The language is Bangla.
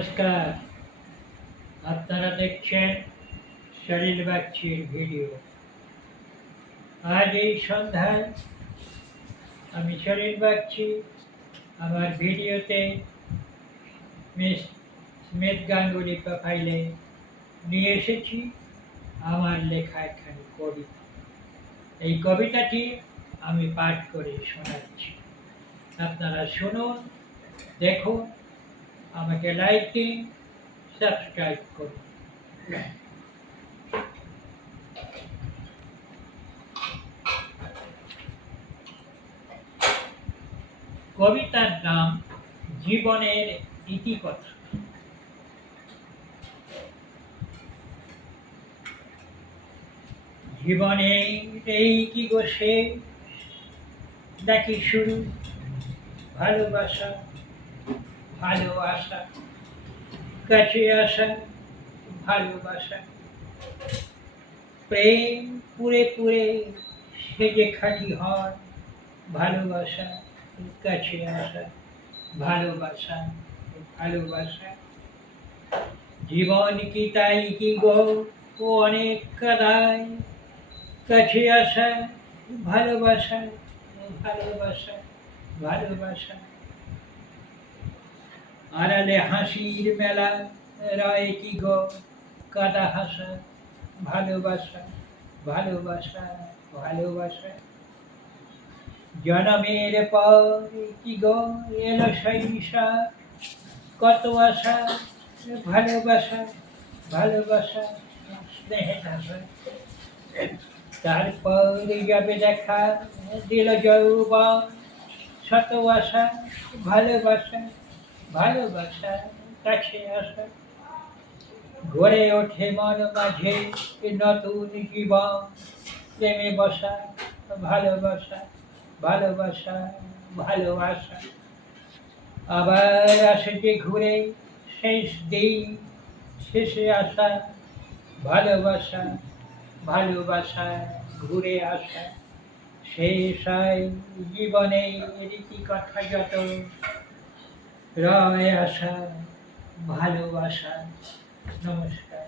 নমস্কার, আপনারা দেখছেন শরীর বাগচির ভিডিও। আজ এই সন্ধ্যায় আমি শরীর বাগচি আমার ভিডিওতে মিস স্মিথ গাঙ্গুলি প্রোফাইলে নিয়ে এসেছি আমার লেখা একখানি কবিতা। এই কবিতাটি আমি পাঠ করে শোনাচ্ছি, আপনারা শুনুন, দেখুন, আমাকে লাইক দিন, সাবস্ক্রাইব করুন। কবিতার নাম জীবনের ইতিকথা। জীবনে এই কি গো শেষ, দেখি শুরু ভালোবাসা, ভালো আশা, কাছে আসা, ভালোবাসা, প্রেম পুরে পুরে সে যে খাঁটি হয়, ভালোবাসা, কাছে আসা, ভালোবাসা, ভালোবাসা। জীবন কি তাই কি গো ও অনেক কাদায়, কাছে আসা, ভালোবাসা, ভালোবাসা, ভালোবাসা। আড়ালে হাসির মেলা রয় কি গো কাদা হাসা, ভালোবাসা, ভালোবাসা, ভালোবাসা। জনমের পর কি গো এলো সংসার, কত আশা, ভালোবাসা, ভালোবাসা, স্নেহের আশা। তারপর যাবে দেখা দিল যৌবন, শত আশা, ভালোবাসা, ভালোবাসা, কাছে আসা। গড়ে ওঠে মন মাঝে নতুন জীবন, প্রেমে বসা, ভালোবাসা, ভালোবাসা, ভালোবাসা। আবার আসে যে ঘুরে শেষ দিন, শেষে আসা, ভালোবাসা, ভালোবাসা, ঘুরে আসা। শেষ হয় জীবনে রীতি কথা যত, রয় আসা, ভালোবাসা। নমস্কার।